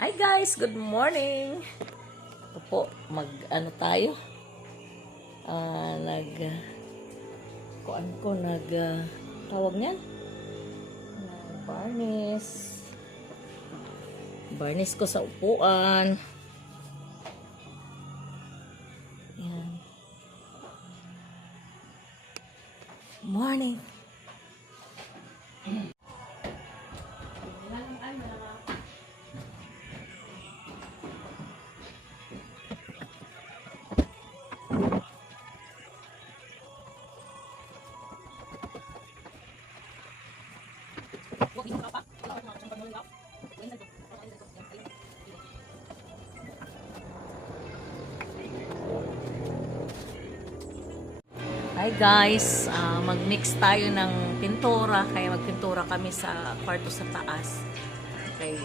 Hi guys, good morning. Ito po, ano tayo? Tawag niyan? Barnis. Barnis ko sa upuan. Yan. Morning. Hi guys, mag-mix tayo ng pintura, kaya magpintura kami sa kwarto sa taas. Kay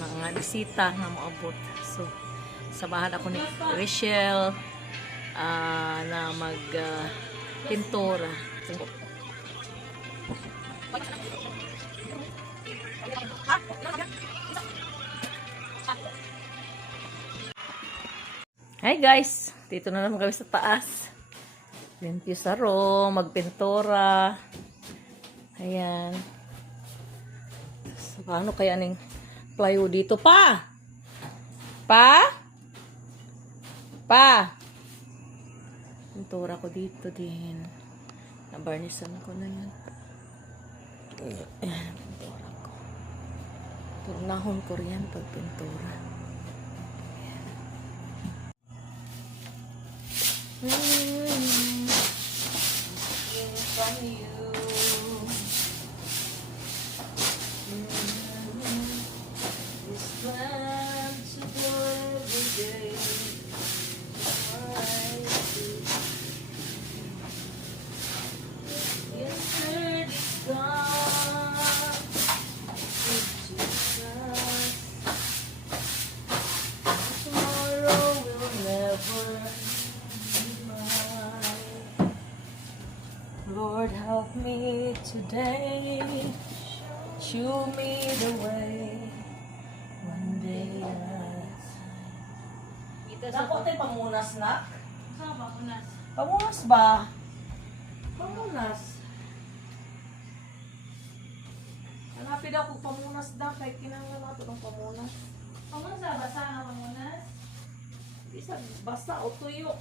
mga bisita na maabot. So, samahan ako ni Rachel na mag-pintura. Hi guys, dito na naman kami sa taas. Limpyo sa room, magpintura. Ayan. So, paano kaya ning plywood dito? Pa! Pintura ko dito din. Nabarnisan ko na yan. Ayan, pintura ko. Turnahon ko riyan pag pintura. From you. This plan to do every day. Yesterday's gone. Tomorrow will never be mine. Lord, help me today. Show me the way. One day Dapat tayo pamunas na? Saan ba pamunas? Pamunas ba? Pamunas. Hanapin ako pamunas na. Kahit kinanglan nato ng pamunas. Pamunas ba? Basa nga pamunas? Isa basta o tuyo.